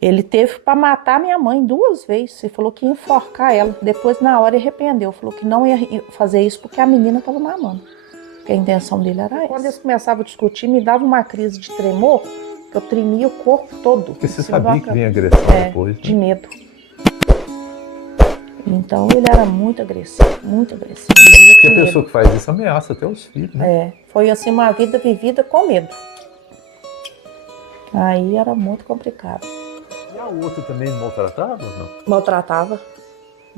Ele teve para matar minha mãe 2 vezes. Ele falou que ia enforcar ela. Depois, na hora, ele arrependeu. Falou que não ia fazer isso porque a menina estava mamando. Porque a intenção dele era essa. Quando eles começavam a discutir, me dava uma crise de tremor, que eu tremia o corpo todo. Porque você sabia que vinha agressão depois, né? De medo. Então ele era muito agressivo, muito agressivo. Porque a pessoa que faz isso ameaça até os filhos, né? Foi assim uma vida vivida com medo. Aí era muito complicado. E a outra também maltratava ou não? Maltratava.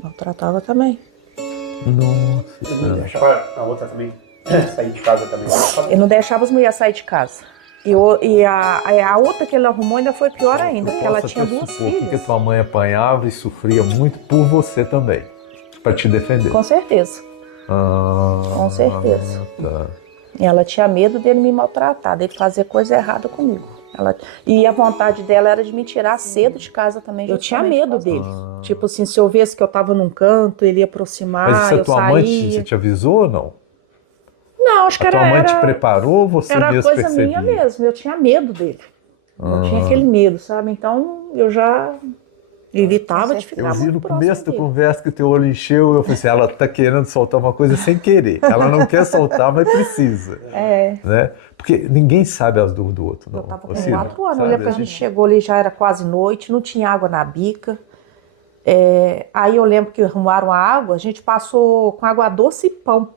Maltratava também. Nossa. Não deixava a outra também sair de casa também. Ele não deixava as mulheres sair de casa. E a outra que ele arrumou ainda foi pior ainda, porque ela tinha 2 filhas. Porque tua mãe apanhava e sofria muito por você também, para te defender. Com certeza. Com certeza. Tá. E ela tinha medo dele me maltratar, dele fazer coisa errada comigo. E a vontade dela era de me tirar cedo de casa também. Eu tinha medo dele. Tipo assim, se eu visse que eu tava num canto, ele ia aproximar, Mas isso eu a tua saía. mãe te avisou ou não? Não, acho que a tua mãe te preparou ou você era mesmo coisa percebia? minha mesmo, eu tinha medo dele. Eu tinha aquele medo, sabe? Então eu já evitava de ficar Eu vi muito no próximo começo da dele. conversa que o teu olho encheu, eu falei assim, ela tá querendo soltar uma coisa sem querer. Ela não quer soltar, mas precisa. Né? Porque ninguém sabe as dores do outro, não. Eu tava com Assim, 4 anos, eu sabe? lembro que a gente chegou ali, já era quase noite, não tinha água na bica. Aí eu lembro que arrumaram a água, a gente passou com água doce e pão,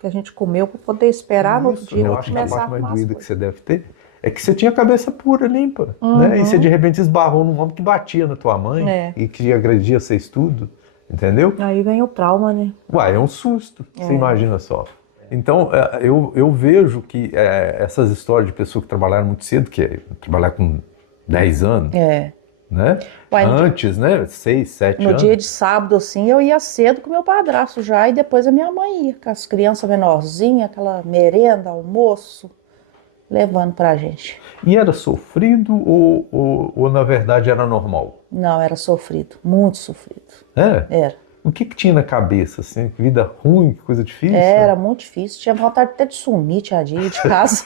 que a gente comeu para poder esperar no outro dia Eu acho que a começar a parte mais arrumar as doída que coisas. você deve ter é que você tinha a cabeça pura, limpa, né? E você de repente esbarrou num homem que batia na tua mãe e que agredia vocês tudo, entendeu? Aí vem o trauma, né? Uai, é um susto, você imagina só. Então, eu vejo que essas histórias de pessoas que trabalharam muito cedo, que é trabalhar com 10 anos, né? Uai, antes, né? 6, 7 anos. No dia de sábado, assim, eu ia cedo com meu padrasto já, e depois a minha mãe ia, com as crianças menorzinhas, aquela merenda, almoço, levando pra gente. E era sofrido ou na verdade era normal? Não, era sofrido, muito sofrido. Era. O que tinha na cabeça, assim? Vida ruim, que coisa difícil? Era muito difícil, tinha vontade até de sumir, tinha dia de casa.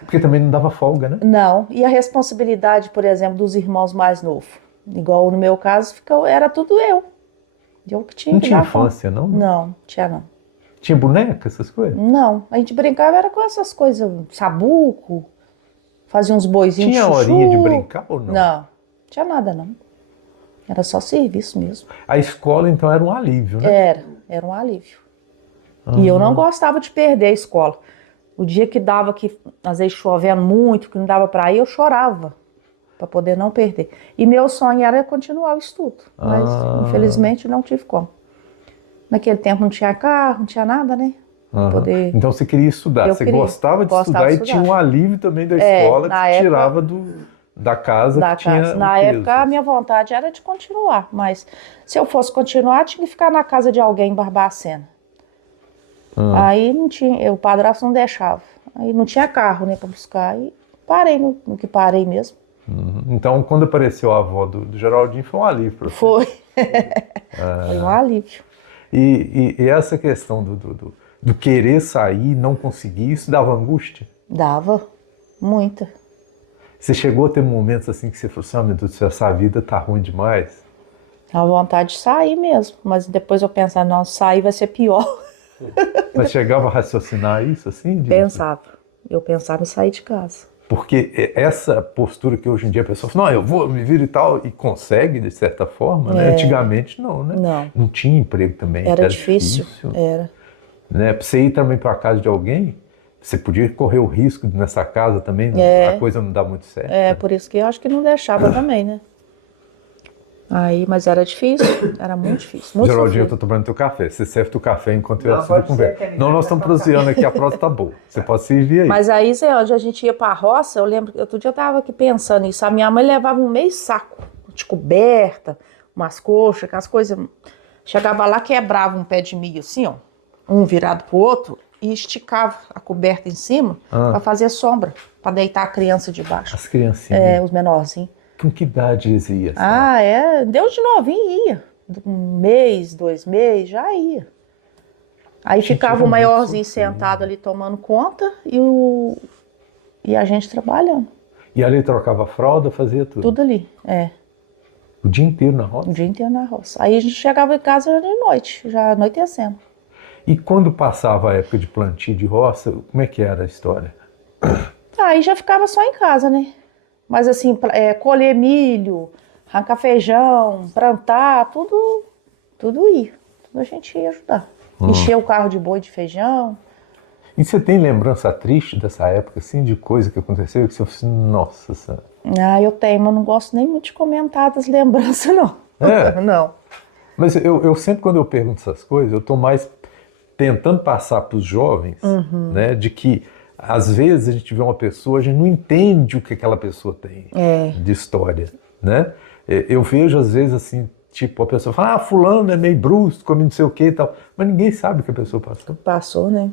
Porque também não dava folga, né? Não, e a responsabilidade, por exemplo, dos irmãos mais novos. Igual no meu caso, era tudo eu. Eu que tinha Não que tinha dar infância, não? Não, tinha não. Tinha boneca, essas coisas? Não, a gente brincava era com essas coisas, sabuco, fazia uns boizinhos de chuchu. Tinha horinha de brincar ou não? Não, tinha nada não. Era só serviço mesmo. A escola, então, era um alívio, né? Era um alívio. E eu não gostava de perder a escola. O dia que dava, que às vezes chovendo muito, que não dava para ir, eu chorava para poder não perder. E meu sonho era continuar o estudo, mas infelizmente não tive como. Naquele tempo não tinha carro, não tinha nada, né? Poder... Então você queria estudar, você gostava de estudar e tinha um alívio também da escola que tirava da casa que tinha Na época a minha vontade era de continuar, mas se eu fosse continuar tinha que ficar na casa de alguém em Barbacena. Aí não tinha, o padrasto não deixava. Aí não tinha carro, né, para buscar. E parei no que parei mesmo. Então, quando apareceu a avó do Geraldinho, foi um alívio para você. Foi. Foi um alívio. E essa questão do querer sair, não conseguir, isso dava angústia? Dava, muita. Você chegou a ter momentos assim que você falou assim, meu Deus do céu, essa vida tá ruim demais? A vontade de sair mesmo, mas depois eu pensava, não, sair vai ser pior. Mas chegava a raciocinar isso assim? Pensava. Eu pensava em sair de casa. Porque essa postura que hoje em dia a pessoa fala, não, eu vou, me viro e tal, e consegue de certa forma, né? Antigamente não, né? Não tinha emprego também. Era difícil. Era. Né? Pra você ir também para a casa de alguém, você podia correr o risco nessa casa também, a coisa não dá muito certo. Por isso que eu acho que não deixava também, né? Aí, mas era difícil, era muito difícil. Muito Geraldinho, eu tô tomando teu café. Você serve teu café enquanto eu assisto a conversa. Não, nós estamos proseando aqui, a prosa tá boa. Você pode servir aí. Mas aí, Zé, onde a gente ia pra roça, eu lembro que outro dia eu tava aqui pensando nisso. A minha mãe levava um meio saco de coberta, umas coxas, aquelas coisas. Chegava lá, quebrava um pé de milho assim, ó, um virado pro outro, e esticava a coberta em cima pra fazer sombra, pra deitar a criança debaixo. As criancinhas. Os menorzinhos. Com que idade eles iam? Deus de novinho ia. 1 mês, 2 meses, já ia. Aí ficava o maiorzinho sentado ali tomando conta e a gente trabalhando. E ali trocava fralda, fazia tudo? Tudo ali, O dia inteiro na roça? o dia inteiro na roça. Aí a gente chegava em casa já de noite, já anoitecendo. E quando passava a época de plantio de roça, como é que era a história? Aí já ficava só em casa, né? Mas assim, colher milho, arrancar feijão, plantar, tudo ia. Tudo a gente ia ajudar. Encher o carro de boi de feijão. E você tem lembrança triste dessa época, assim, de coisa que aconteceu, que você falou assim, nossa senhora. Ah, eu tenho, mas não gosto nem muito de comentar das lembranças, não. É? Não. Mas eu sempre, quando eu pergunto essas coisas, eu estou mais tentando passar para os jovens, né, de que às vezes a gente vê uma pessoa, a gente não entende o que aquela pessoa tem de história, né? Eu vejo às vezes assim, tipo, a pessoa fala, fulano é meio brusco, come não sei o que e tal, mas ninguém sabe o que a pessoa passou. Passou, né?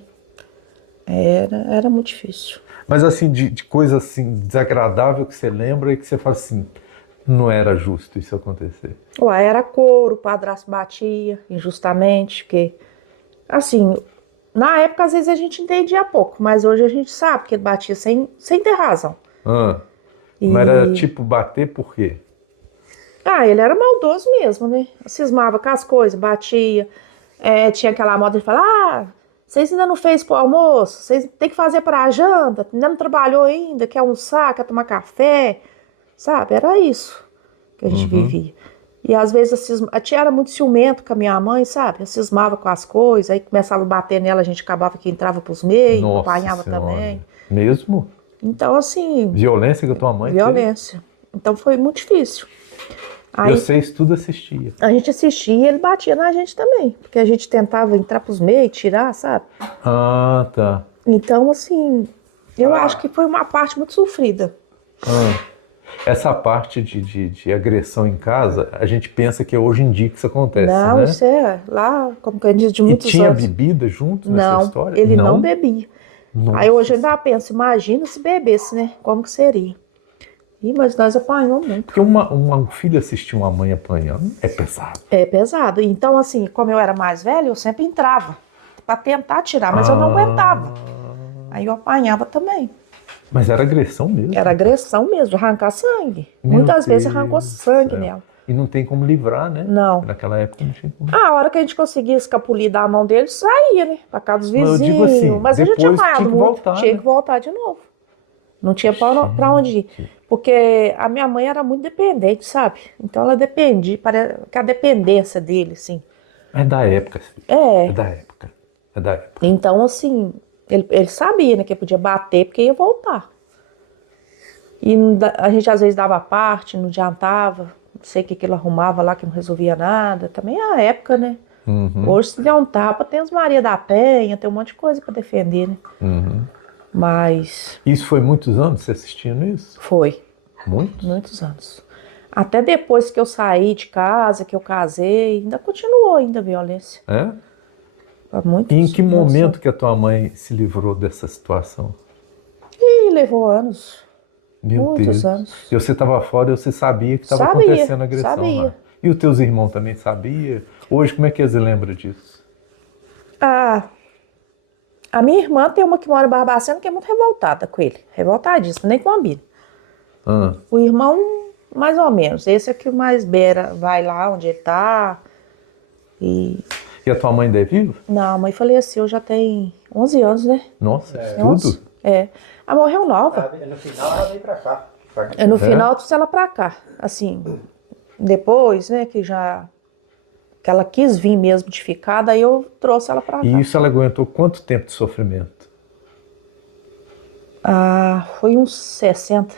Era muito difícil. Mas assim, de coisa assim, desagradável que você lembra e que você fala assim, não era justo isso acontecer. Ué, era couro, o padrasto batia injustamente, porque, assim, na época às vezes a gente entendia pouco, mas hoje a gente sabe que ele batia sem ter razão. Mas era tipo bater por quê? Ele era maldoso mesmo, né? Cismava com as coisas, batia. Tinha aquela moda de falar, vocês ainda não fez pro almoço, vocês tem que fazer para a janta, ainda não trabalhou ainda, quer almoçar, quer tomar café, sabe? Era isso que a gente vivia. E às vezes a tia era muito ciumento com a minha mãe, sabe? Eu cismava com as coisas, aí começava a bater nela, a gente acabava que entrava pros meios, apanhava também. Mesmo? Então, assim... Violência que a tua mãe Violência. Então foi muito difícil. Aí, vocês tudo assistia. a gente assistia e ele batia na gente também, porque a gente tentava entrar pros meios, tirar, sabe? Ah, tá. Então, assim, eu acho que foi uma parte muito sofrida. Essa parte de agressão em casa, a gente pensa que é hoje em dia que isso acontece, Não, né? isso é lá, como que eu disse, de muitos E tinha anos. bebida junto nessa Não, história? ele não bebia. Nossa. Aí hoje eu ainda penso, imagina se bebesse, né? Como que seria? Mas nós apanhamos muito. Porque um filho assistir uma mãe apanhando é pesado. É pesado. Então, assim, como eu era mais velha, eu sempre entrava para tentar tirar, mas eu não aguentava. Aí eu apanhava também. Mas era agressão mesmo. Era agressão mesmo, de arrancar sangue. Meu Muitas vezes Deus arrancou do sangue céu. nela. E não tem como livrar, né? Não. Naquela época não tinha como. A hora que a gente conseguia escapulir da mão dele, saía, né? Pra casa dos Mas eu vizinhos. digo assim, Mas eu já tinha depois apanhado tinha que muito. voltar, Tinha né? que voltar de novo. Não tinha pra onde ir. Porque a minha mãe era muito dependente, sabe? Então ela dependia, parece que a dependência dele, assim. É da época, filho. É. É da época. É da época. Então, assim, ele sabia, né, que podia bater porque ia voltar. E a gente às vezes dava parte, não adiantava, não sei o que ele arrumava lá que não resolvia nada. Também é a época, né? Hoje, se der um tapa, tem as Maria da Penha, tem um monte de coisa pra defender, né? Mas Isso foi muitos anos você assistindo isso? foi, Muitos? muitos anos. Até depois que eu saí de casa, que eu casei, ainda continuou ainda a violência. É? Há muitos, E em que muitos momento anos. que a tua mãe se livrou dessa situação? Ih, levou anos. Meu Muitos Deus. anos. E você estava fora e você sabia que estava Sabia, acontecendo agressão sabia. lá. E os teus irmãos também sabiam? Hoje, como é que eles lembram disso? A minha irmã tem uma que mora em Barbacena que é muito revoltada com ele. Revoltadíssima, nem com a Bíblia. O irmão, mais ou menos. Esse é que mais beira, vai lá onde ele tá. E E a tua mãe ainda é viva? não, a mãe faleceu já tem 11 anos, né? Nossa, isso Nossa. tudo? Ela morreu nova. No final ela veio pra cá. No final, eu trouxe ela pra cá. Assim, depois, né, que ela quis vir mesmo de ficar, daí eu trouxe ela pra cá. E isso ela aguentou quanto tempo de sofrimento? Foi uns 60,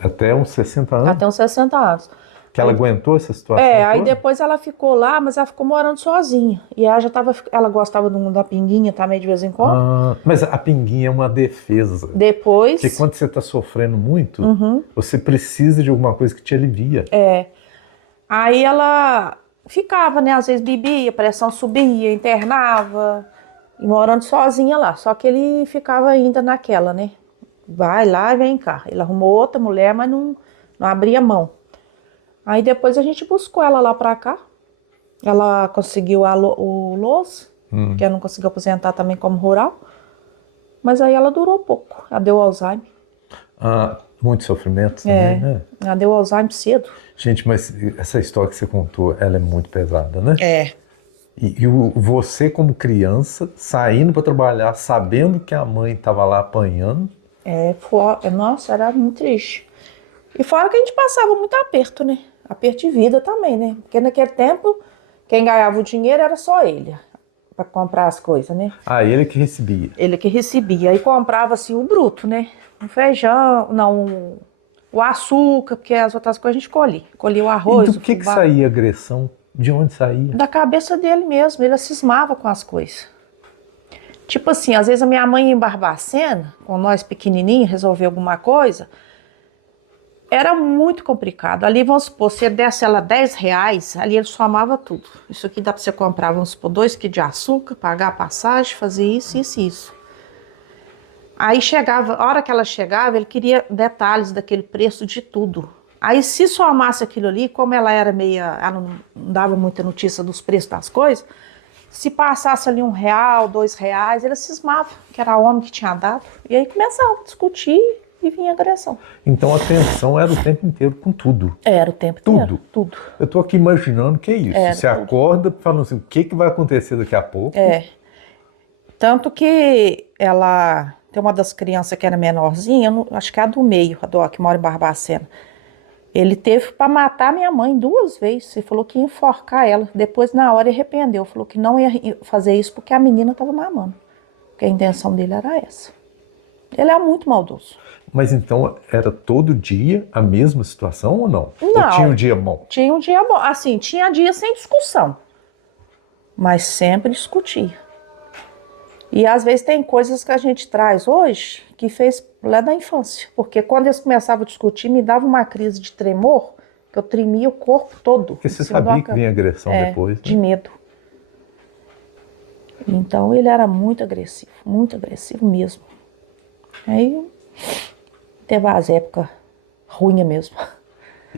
Até uns 60 anos? até uns 60 anos. Que ela aguentou essa situação Aí toda? depois ela ficou lá, mas ela ficou morando sozinha. E ela gostava da pinguinha também de vez em quando. Mas a pinguinha é uma defesa. Depois, Porque quando você está sofrendo muito, você precisa de alguma coisa que te alivia. aí ela ficava, né? Às vezes bebia, a pressão subia, internava, e morando sozinha lá. Só que ele ficava ainda naquela, né? Vai lá e vem cá. Ele arrumou outra mulher, mas não abria mão. Aí depois a gente buscou ela lá pra cá. Ela conseguiu o LOAS, que ela não conseguiu aposentar também como rural. Mas aí ela durou pouco. Ela deu Alzheimer. Muito sofrimento também, né? Ela deu Alzheimer cedo. Gente, mas essa história que você contou, ela é muito pesada, né? É. E você como criança, saindo para trabalhar, sabendo que a mãe estava lá apanhando. Nossa, era muito triste. E fora que a gente passava muito aperto, né? Aperto de vida também, né? Porque naquele tempo, quem ganhava o dinheiro era só ele, para comprar as coisas, né? Ah, ele que recebia. Ele que recebia. Aí comprava, assim, o bruto, né? O feijão, não, o açúcar, porque as outras coisas a gente colhia. Colhia o arroz, E do que fubá. saía a agressão? De onde saía? Da cabeça dele mesmo, ele cismava com as coisas. Tipo assim, às vezes a minha mãe ia em Barbacena, com nós pequenininhos, resolver alguma coisa, era muito complicado. Ali, vamos supor, se ele desse ela R$10, ali ele somava tudo. Isso aqui dá para você comprar, vamos supor, 2 quilos de açúcar, pagar a passagem, fazer isso, isso e isso. Aí chegava, a hora que ela chegava, ele queria detalhes daquele preço de tudo. Aí se somasse aquilo ali, como ela era ela não dava muita notícia dos preços das coisas, se passasse ali R$1, R$2, ele cismava, que era o homem que tinha dado. E aí começava a discutir e vinha a agressão. Então a tensão era o tempo inteiro com tudo. Era o tempo inteiro, tudo. Eu tô aqui imaginando que é isso. Era você tudo. acorda falando assim, o que vai acontecer daqui a pouco? Tanto que ela tem uma das crianças que era menorzinha, acho que é a do meio, que mora em Barbacena. Ele teve para matar minha mãe 2 vezes. Ele falou que ia enforcar ela. Depois, na hora, ele arrependeu. Falou que não ia fazer isso porque a menina estava mamando. Porque a intenção dele era essa. Ele é muito maldoso. Mas então era todo dia a mesma situação ou não? Não. Ou tinha um dia bom? Tinha um dia bom. Assim, tinha dia sem discussão. Mas sempre discutia. E às vezes tem coisas que a gente traz hoje que fez lá da infância. Porque quando eles começavam a discutir, me dava uma crise de tremor, que eu tremia o corpo todo. Porque você sabia que vinha agressão depois, né? De medo. Então ele era muito agressivo mesmo. Aí teve as épocas ruins mesmo.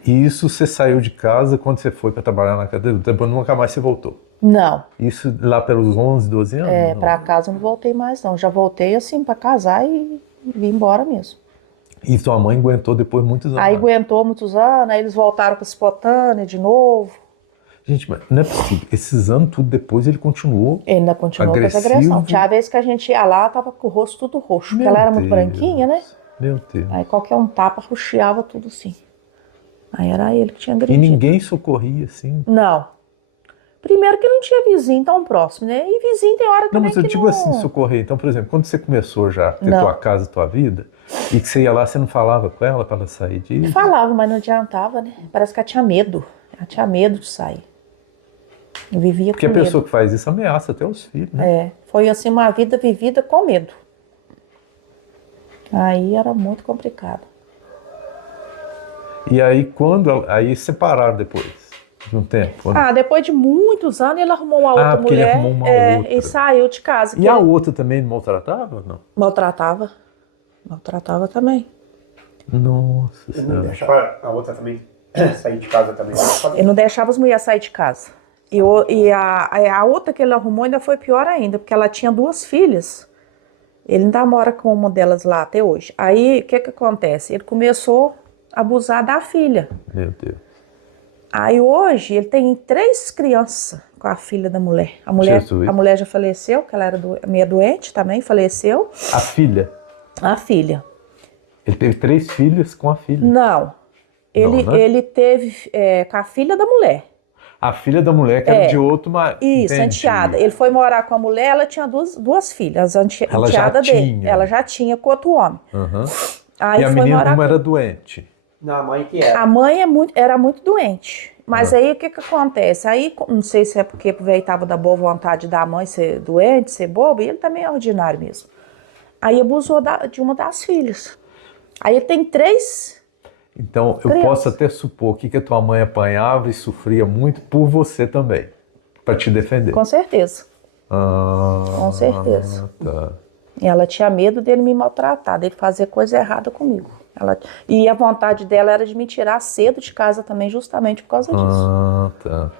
E isso você saiu de casa quando você foi para trabalhar na cadeia, depois nunca mais você voltou? Não. Isso lá pelos 11, 12 anos? Para casa eu não voltei mais não. Já voltei assim para casar e vim embora mesmo. E sua mãe aguentou depois muitos anos? Aí aguentou muitos anos, aí eles voltaram para Cipotânea de novo. Gente, mas não é possível. Esses anos tudo depois ele continuou. Ele ainda continuou com essa agressão. Tinha vez que a gente ia lá, tava com o rosto tudo roxo. Porque ela era muito branquinha, né? Meu Deus. Aí qualquer um tapa, roxeava tudo assim. Aí era ele que tinha E agredido. ninguém socorria assim? Não. Primeiro que não tinha vizinho tão próximo, né? E vizinho tem hora Não, também mas eu que digo não... assim, socorrer. Então, por exemplo, quando você começou já a ter Não. tua casa, tua vida, e que você ia lá, você não falava com ela para ela sair disso? Falava, mas não adiantava, né? Parece que ela tinha medo. Ela tinha medo de sair. Eu vivia Porque com a medo. pessoa que faz isso ameaça até os filhos, né? Foi assim uma vida vivida com medo. Aí era muito complicado. E aí aí separaram depois de um tempo? Né? Depois de muitos anos ele arrumou uma outra porque ele mulher. arrumou uma outra. E saiu de casa. E a outra também maltratava ou não? Maltratava. Maltratava também. Nossa Ele não Senhora. deixava a outra também sair de casa também. Ele não deixava as mulheres sair de casa. E a outra que ele arrumou ainda foi pior ainda, porque ela tinha 2 filhas. Ele ainda mora com uma delas lá até hoje. Aí, o que acontece? Ele começou a abusar da filha. Meu Deus. Aí, hoje, ele tem 3 crianças com a filha da mulher. A mulher já faleceu, porque ela era meio doente também, faleceu. A filha? A filha. Ele teve 3 filhos com a filha? Não. Ele teve com a filha da mulher. A filha da mulher que era de outro marido. Isso, enteada. Ele foi morar com a mulher, ela tinha duas filhas, Ela já enteada dele. tinha. Ela já tinha com outro homem. Uhum. Aí E a foi menina morar como era doente? Não, a mãe que era. A mãe era muito doente. Mas aí o que acontece? Aí, não sei se é porque aproveitava da boa vontade da mãe ser doente, ser boba, e ele também é ordinário mesmo. Aí abusou de uma das filhas. Aí ele tem 3... Então, eu posso até supor que a tua mãe apanhava e sofria muito por você também, para te defender. Com certeza. Com certeza. Tá. E ela tinha medo dele me maltratar, dele fazer coisa errada comigo. E a vontade dela era de me tirar cedo de casa também, justamente por causa disso. Tá.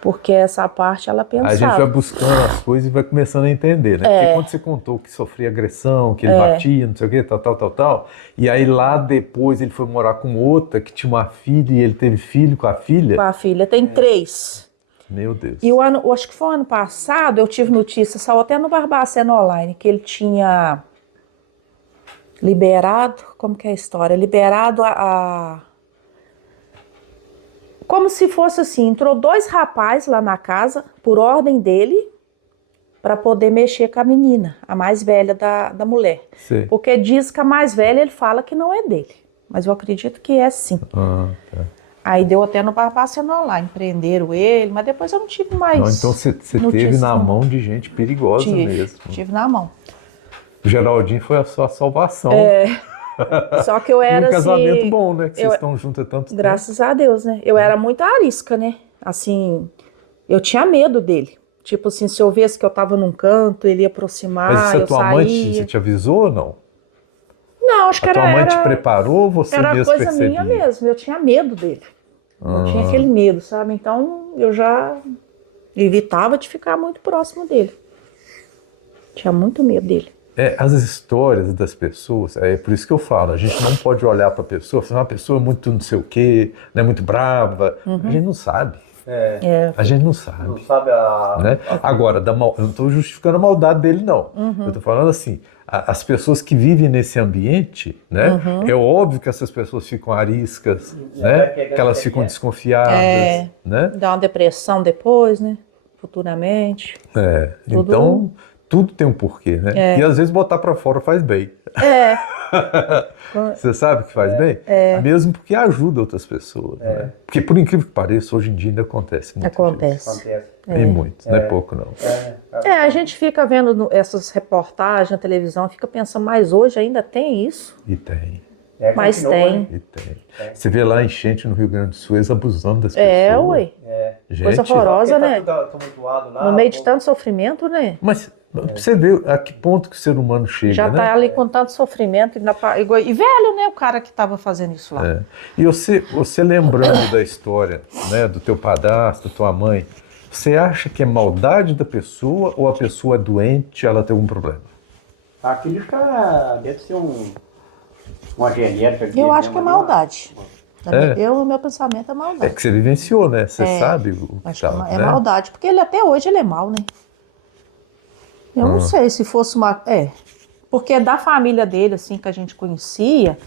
Porque essa parte ela Aí a gente vai pensava. buscando as coisas e vai começando a entender, né? Porque quando você contou que sofria agressão, que ele batia, não sei o quê, tal, e aí lá depois ele foi morar com outra que tinha uma filha e ele teve filho com a filha. Com a filha, tem 3. Meu Deus. E eu acho que foi ano passado, eu tive notícia, saiu até no Barbacena Online, que ele tinha liberado, como que é a história? Liberado como se fosse assim, entrou 2 rapazes lá na casa, por ordem dele, para poder mexer com a menina, a mais velha da mulher. Sei. Porque diz que a mais velha ele fala que não é dele, mas eu acredito que é sim. Ah, tá. Aí deu até no Barbacena Online, prenderam ele, mas depois eu não tive mais. Não, então você teve na mão de gente perigosa mesmo. Tive na mão. O Geraldinho foi a sua salvação. Só que eu era E um casamento assim, bom, né? Que vocês estão juntos há tanto tempo. graças a Deus, né? Eu era muito arisca, né? Assim, eu tinha medo dele. Tipo assim, se eu visse que eu tava num canto, ele ia aproximar, Mas eu a tua saía. mãe você te avisou ou não? Não, acho que A tua mãe era, te preparou ou você era mesmo coisa percebia? minha mesmo. Eu tinha medo dele. Eu tinha aquele medo, sabe? Então eu já evitava de ficar muito próximo dele. Tinha muito medo dele. As histórias das pessoas, é por isso que eu falo, a gente não pode olhar para a pessoa, falar uma pessoa muito não sei o quê, né, muito brava, a gente não sabe. A gente não sabe. Não sabe a... Né? Agora, eu não estou justificando a maldade dele, não. Eu estou falando assim, as pessoas que vivem nesse ambiente, né? É óbvio que essas pessoas ficam ariscas, né? Que elas ficam desconfiadas, né? Dá uma depressão depois, né? Futuramente. Então, tudo tem um porquê, né? E às vezes botar para fora faz bem. Você sabe que faz bem? Mesmo porque ajuda outras pessoas. Né? Porque, por incrível que pareça, hoje em dia ainda acontece muito. Acontece. Tem muito, não é pouco não. A gente fica vendo essas reportagens na televisão, fica pensando, mas hoje ainda tem isso? E tem. Mas tem. E tem. Você vê lá enchente no Rio Grande do Sul, eles abusando das pessoas. Ué. Gente, Coisa horrorosa, né? Lá, No meio de tanto sofrimento, né? Mas você vê a que ponto que o ser humano chega, Já né? tá ali com tanto sofrimento. E velho, né? O cara que tava fazendo isso lá. E você lembrando da história, né, do teu padrasto, da tua mãe, você acha que é maldade da pessoa ou a pessoa é doente, ela tem algum problema? Aquilo deve ser uma genética. Eu acho que é maldade. É? O meu pensamento é maldade. É que você vivenciou, né? Você sabe o que Acho tal, que é né? maldade, porque ele até hoje ele é mau, né? Eu não sei se fosse uma... porque da família dele, assim, que a gente conhecia,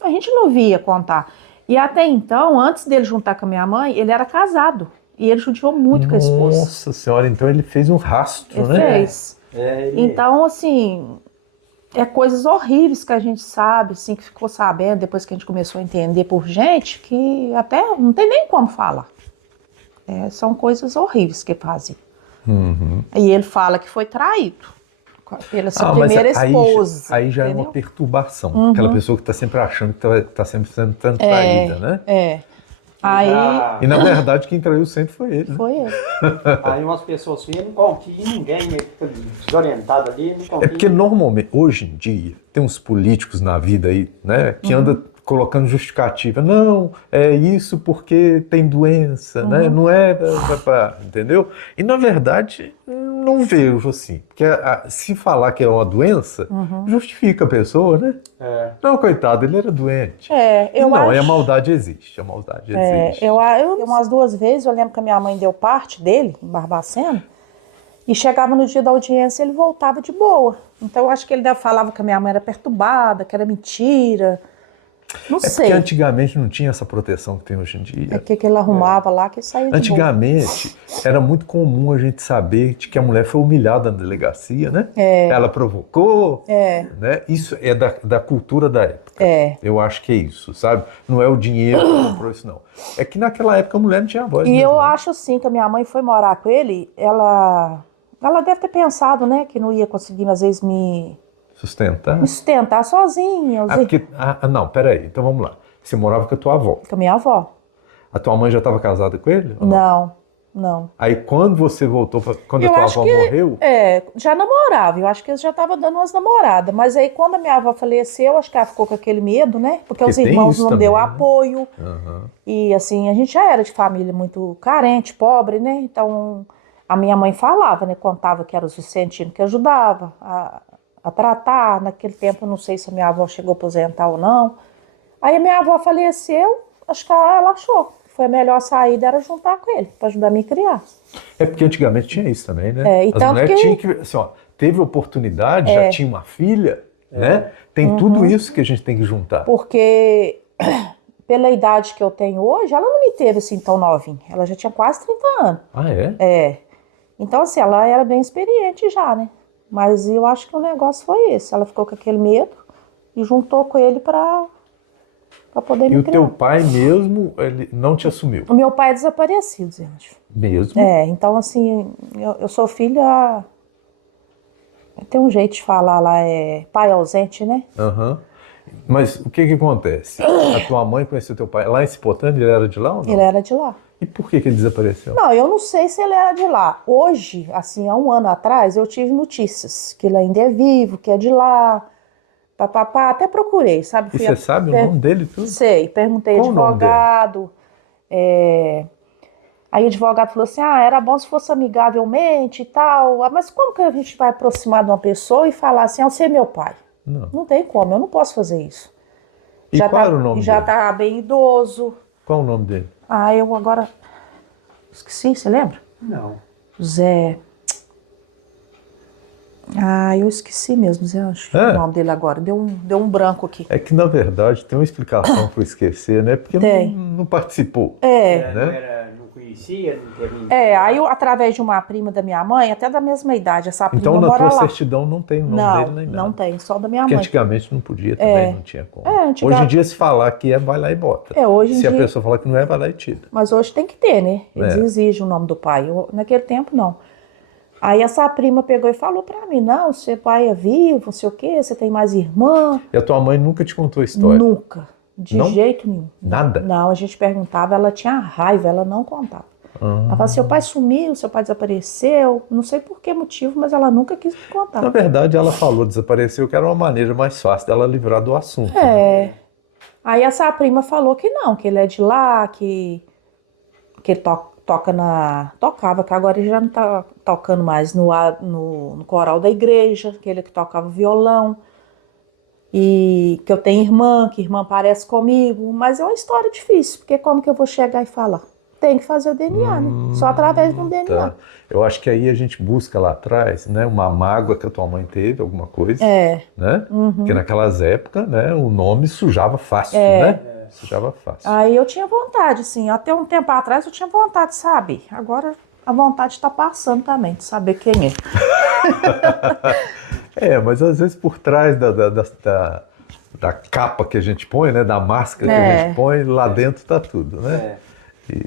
a gente não via contar. E até então, antes dele juntar com a minha mãe, ele era casado. E ele judiou muito com a esposa. Nossa Senhora, então ele fez um rastro, Ele né? fez. Então, assim, coisas horríveis que a gente sabe, assim, que ficou sabendo depois que a gente começou a entender por gente, que até não tem nem como falar. São coisas horríveis que fazem. E ele fala que foi traído pela sua primeira esposa. Aí já é uma perturbação. Aquela pessoa que está sempre achando que está sempre sendo traída, né? Aí E na verdade quem traiu sempre foi ele. Né? foi ele. Aí umas pessoas assim, não confia em ninguém, fica desorientado ali, não confia. É porque normalmente, hoje em dia, tem uns políticos na vida aí, né, que andam colocando justificativa. Não, é isso porque tem doença, né? Não é, entendeu? E na verdade, não vejo assim. Porque se falar que é uma doença, justifica a pessoa, né? Não, coitado, ele era doente. Eu acho... a maldade existe, a maldade existe. Eu umas 2 vezes, eu lembro que a minha mãe deu parte dele, em Barbacena, e chegava no dia da audiência ele voltava de boa. Então eu acho que ele falava que a minha mãe era perturbada, que era mentira. Não sei. Porque antigamente não tinha essa proteção que tem hoje em dia. O que ele arrumava lá que saía de Antigamente era muito comum a gente saber de que a mulher foi humilhada na delegacia, né? Ela provocou, né? Isso é da cultura da época. Eu acho que é isso, sabe? Não é o dinheiro que comprou isso, não. É que naquela época a mulher não tinha voz. E mesmo, eu né? acho assim que a minha mãe foi morar com ele, ela deve ter pensado, né, que não ia conseguir às vezes me sustentar sozinha. Não, peraí, então vamos lá. Você morava com a tua avó. Com a minha avó. A tua mãe já estava casada com ele? Ou Não. não. Aí quando você voltou, quando a Eu tua acho avó que morreu, já namorava, eu acho que eles já estavam dando umas namoradas, mas aí quando a minha avó faleceu, acho que ela ficou com aquele medo, né? Porque os tem irmãos isso não deu também, né? apoio, Aham. e assim, a gente já era de família muito carente, pobre, né? Então, a minha mãe falava, né? Contava que era os vicentinos que ajudava a tratar, naquele tempo, eu não sei se a minha avó chegou a aposentar ou não. Aí a minha avó faleceu, acho que ela achou que foi a melhor saída era juntar com ele, para ajudar a me criar. É porque antigamente tinha isso também, né? É, e As tanto mulheres que- tinham que, assim, ó, teve oportunidade, já tinha uma filha, né? Tem tudo isso que a gente tem que juntar. Porque pela idade que eu tenho hoje, ela não me teve assim tão novinha. Ela já tinha quase 30 anos. Ah, é? É. Então, assim, ela era bem experiente já, né? Mas eu acho que o negócio foi esse. Ela ficou com aquele medo e juntou com ele para poder E me o criar. teu pai mesmo, ele não te assumiu? O meu pai é desaparecido, gente. Mesmo? É, então, assim, eu sou filha. Tem um jeito de falar lá, é pai ausente, né? Aham. Mas o que que acontece? A tua mãe conheceu teu pai lá em Cipotândia, ele era de lá ou não? Ele era de lá. E por que que ele desapareceu? Não, eu não sei se ele era de lá. Hoje, assim, há um ano atrás, eu tive notícias que ele ainda é vivo, que é de lá, papapá, até procurei, sabe? E você sabe o nome dele e tudo? Sei, perguntei Qual o nome dele? advogado. Aí o advogado falou assim, era bom se fosse amigavelmente e tal. Mas como que a gente vai aproximar de uma pessoa e falar assim, você é meu pai? Não. Não tem como, eu não posso fazer isso. E qual era o nome Já dele? tá bem idoso. Qual o nome dele? Eu agora esqueci, você lembra? Não. Zé. Eu esqueci mesmo, Zé. Acho o nome dele agora. Deu um branco aqui. É que, na verdade, tem uma explicação para esquecer, né? Porque Tem. não participou. Não conhecia, não teve... Aí eu, através de uma prima da minha mãe, até da mesma idade, essa prima Então, na mora tua lá. certidão não tem o nome dele nem nada. Não tem, só da minha Porque mãe. antigamente não podia também, não tinha como. Hoje em dia, se falar que vai lá e bota. Hoje em se a dia- pessoa falar que não vai lá e tira. Mas hoje tem que ter, né? Eles exigem o nome do pai. Naquele tempo, não. Aí essa prima pegou e falou pra mim, não, seu pai é vivo, não sei o quê, você tem mais irmã. E a tua mãe nunca te contou a história? Nunca. De Não? jeito nenhum. Nada? Não, a gente perguntava, ela tinha raiva, ela não contava. Ela falava, seu pai sumiu, seu pai desapareceu, não sei por que motivo, mas ela nunca quis me contar. Na verdade, ela falou, desapareceu, que era uma maneira mais fácil dela livrar do assunto. Aí essa prima falou que não, que ele é de lá, que ele tocava, que agora ele já não tá tocando mais no coral da igreja, que ele que tocava violão. E que eu tenho irmã, que irmã parece comigo, mas é uma história difícil, porque como que eu vou chegar e falar? Tem que fazer o DNA, né? Só através de um DNA. Tá. Eu acho que aí a gente busca lá atrás, né, uma mágoa que a tua mãe teve, alguma coisa, né? Porque naquelas épocas, né, o nome sujava fácil, né? Sujava fácil. Aí eu tinha vontade, assim, até um tempo atrás eu tinha vontade de saber. Agora a vontade está passando também, de saber quem é. Mas às vezes por trás da capa que a gente põe, né, da máscara que a gente põe, lá dentro tá tudo, né?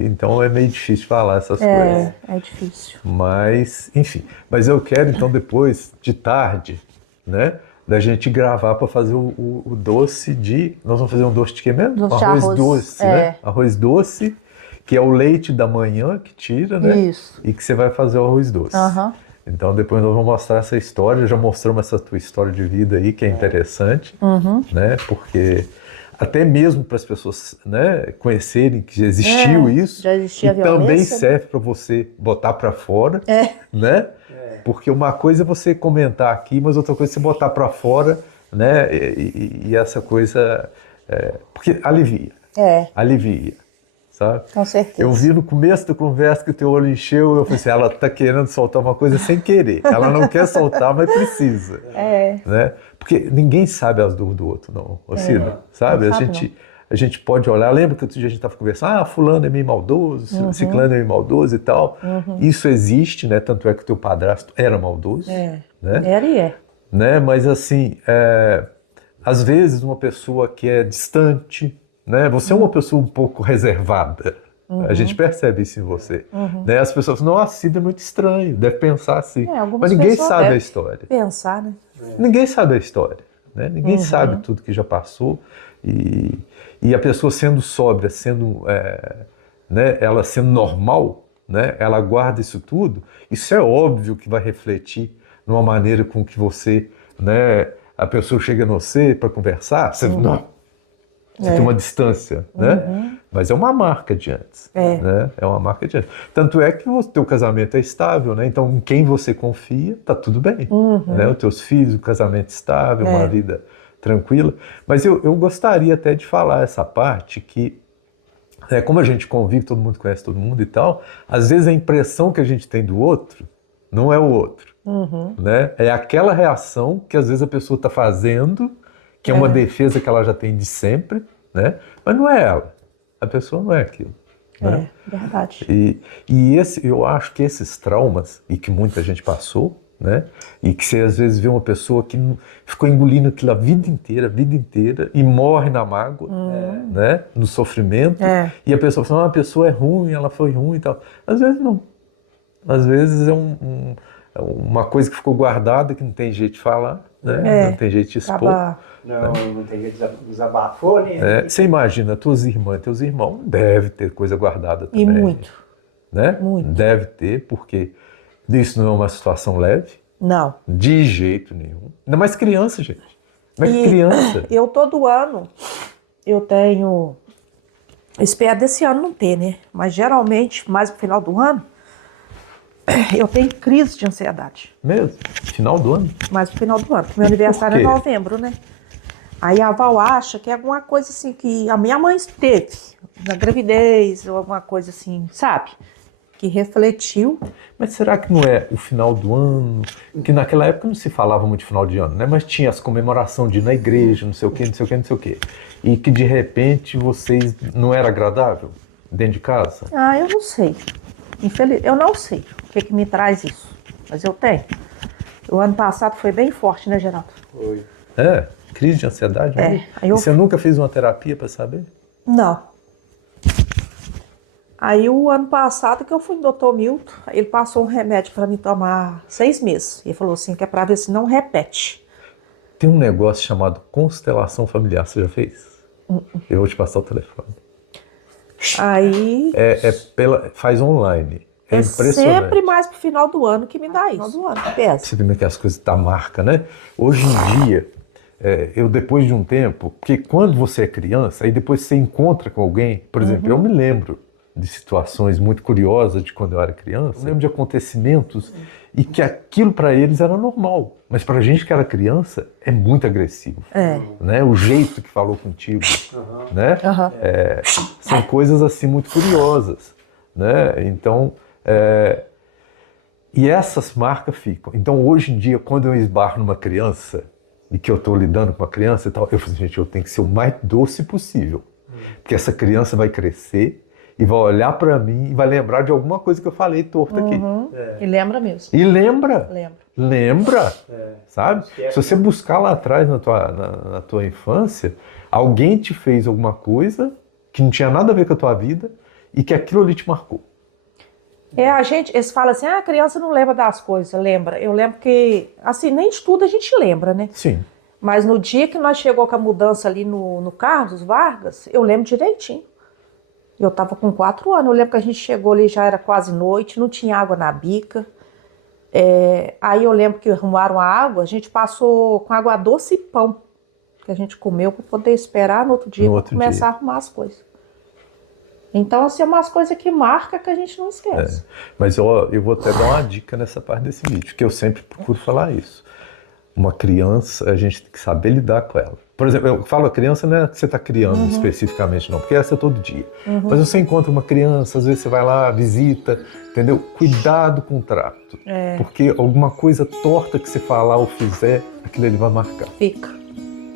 Então é meio difícil falar essas coisas. É difícil. Mas, enfim. Mas eu quero, então, depois, de tarde, né, da gente gravar para fazer o doce de... Nós vamos fazer um doce de quê mesmo? Doce de arroz arroz, doce, né? Arroz doce, que é o leite da manhã que tira, né? Isso. E que você vai fazer o arroz doce. Então, depois nós vamos mostrar essa história. Já mostramos essa tua história de vida aí, que é interessante, né? Porque... até mesmo para as pessoas, né, conhecerem que existiu isso, já existia e a violência, também né? serve para você botar para fora, né? Porque uma coisa é você comentar aqui, mas outra coisa é você botar para fora, né? E essa coisa, porque alivia, alivia, sabe? Com certeza. Eu vi no começo da conversa que o teu olho encheu, eu falei assim, ela está querendo soltar uma coisa sem querer, ela não quer soltar, mas precisa, né? Porque ninguém sabe as dores do outro, não, Ocida, sabe? A gente pode olhar, lembra que outro dia a gente estava conversando, fulano é meio maldoso, ciclano é meio maldoso e tal. Isso existe, né? Tanto é que o teu padrasto era maldoso, né? Era e é. Né? Mas assim, às vezes uma pessoa que é distante, né? Você é uma pessoa um pouco reservada, a gente percebe isso em você. Né? As pessoas falam, nossa, Cida é muito estranho, deve pensar assim. Mas ninguém sabe a história. Pensar, né? Ninguém sabe a história, né? Ninguém sabe tudo que já passou e a pessoa sendo sóbria, sendo, né, ela sendo normal, né, ela guarda isso tudo, isso é óbvio que vai refletir numa maneira com que você, né, a pessoa chega no você para conversar, você, não, você tem uma distância, né? Mas é uma marca de antes, né? É uma marca de antes. Tanto é que o teu casamento é estável, né? Então, em quem você confia, tá tudo bem, né? Os teus filhos, o casamento estável, uma vida tranquila. Mas eu gostaria até de falar essa parte que, como a gente convive, todo mundo conhece todo mundo e tal, às vezes a impressão que a gente tem do outro não é o outro, né? É aquela reação que às vezes a pessoa está fazendo, que é uma defesa que ela já tem de sempre, né? Mas não é ela. A pessoa não é aquilo. Né? Verdade. E eu acho que esses traumas, e que muita gente passou, né? E que você às vezes vê uma pessoa que ficou engolindo aquilo a vida inteira, e morre na mágoa, né? No sofrimento, e a pessoa fala, a pessoa é ruim, ela foi ruim e tal. Às vezes não. Às vezes é uma coisa que ficou guardada, que não tem jeito de falar, né? Não tem jeito de expor. Não tem jeito de desabafou, né? Você imagina, tuas irmãs e teus irmãos devem ter coisa guardada também. E muito. Né? Muito. Deve ter, porque isso não é uma situação leve. Não. De jeito nenhum. Ainda mais criança, gente. Mas criança. Eu todo ano, eu tenho... Espero desse ano não ter, né? Mas geralmente, mais no final do ano, eu tenho crise de ansiedade. Mesmo? Final do ano? Mais no final do ano. Meu aniversário é novembro, né? Aí a Val acha que é alguma coisa assim que a minha mãe teve na gravidez, ou alguma coisa assim, sabe? Que refletiu. Mas será que não é o final do ano? Que naquela época não se falava muito de final de ano, né? Mas tinha as comemorações de ir na igreja, não sei o quê, não sei o quê, não sei o quê. E que de repente vocês não era agradável dentro de casa? Ah, eu não sei. Eu não sei o que me traz isso. Mas eu tenho. O ano passado foi bem forte, né, Geraldo? Foi. Crise de ansiedade? Né? Aí E você nunca fez uma terapia para saber? Não. Aí o ano passado que eu fui no Dr. Milton, ele passou um remédio para me tomar 6 meses. Ele falou assim, que é para ver se não repete. Tem um negócio chamado constelação familiar, você já fez? Eu vou te passar o telefone. Aí... faz online. É impressionante. Sempre mais pro final do ano que me dá isso. Final do ano, pensa. Você vê como é que as coisas da marca, né? Hoje em dia, eu depois de um tempo, porque quando você é criança, aí depois você encontra com alguém, por exemplo, eu me lembro de situações muito curiosas de quando eu era criança, eu lembro de acontecimentos e que aquilo para eles era normal, mas pra gente que era criança é muito agressivo, né? O jeito que falou contigo, né? São coisas assim muito curiosas, né? Então, e essas marcas ficam. Então hoje em dia, quando eu esbarro numa criança e que eu estou lidando com uma criança e tal, eu falo, gente, eu tenho que ser o mais doce possível, porque essa criança vai crescer e vai olhar para mim e vai lembrar de alguma coisa que eu falei torta aqui. E lembra mesmo. E lembra. Lembra. Sabe? Se você buscar lá atrás na tua infância, alguém te fez alguma coisa que não tinha nada a ver com a tua vida e que aquilo ali te marcou. Eles falam assim, a criança não lembra das coisas, lembra. Eu lembro que, assim, nem de tudo a gente lembra, né? Sim. Mas no dia que nós chegou com a mudança ali no Carlos Vargas, eu lembro direitinho. Eu tava com 4 anos, eu lembro que a gente chegou ali, já era quase noite, não tinha água na bica. Aí eu lembro que arrumaram a água, a gente passou com água doce e pão, que a gente comeu para poder esperar no outro dia para começar a arrumar as coisas. Então, assim, é umas coisas que marca que a gente não esquece. Mas eu vou até dar uma dica nessa parte desse vídeo, que eu sempre procuro falar isso. Uma criança, a gente tem que saber lidar com ela. Por exemplo, eu falo a criança, não é que você está criando especificamente, não, porque essa é todo dia. Mas você encontra uma criança, às vezes você vai lá, visita, entendeu? Cuidado com o trato. Porque alguma coisa torta que você falar ou fizer, aquilo ali vai marcar. Fica.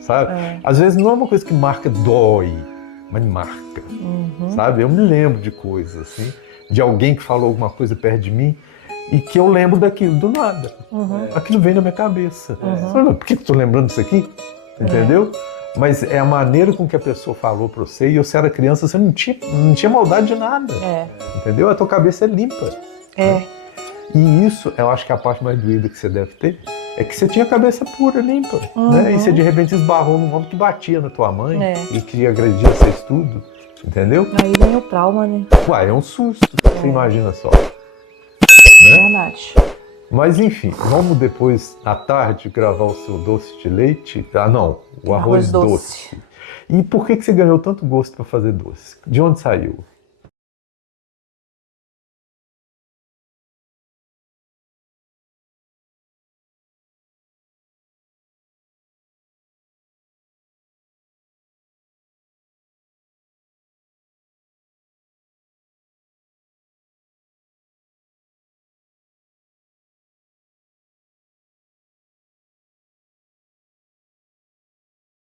Sabe? Às vezes não é uma coisa que marca, dói, mas marca. Sabe? Eu me lembro de coisas assim, de alguém que falou alguma coisa perto de mim e que eu lembro daquilo do nada. Aquilo vem na minha cabeça. Por que eu estou lembrando disso aqui? Entendeu? Mas é a maneira com que a pessoa falou para você, e você era criança, você não tinha maldade de nada. Entendeu? A tua cabeça é limpa. E isso, eu acho que a parte mais doída que você deve ter é que você tinha a cabeça pura, limpa. Né? E você de repente esbarrou num homem que batia na tua mãe e queria agredir vocês tudo. Entendeu? Aí vem o trauma, né? Uai, é um susto, você imagina só. Verdade. Mas enfim, vamos depois, à tarde, gravar o seu doce de leite. Ah, não, o arroz doce. E por que você ganhou tanto gosto para fazer doce? De onde saiu?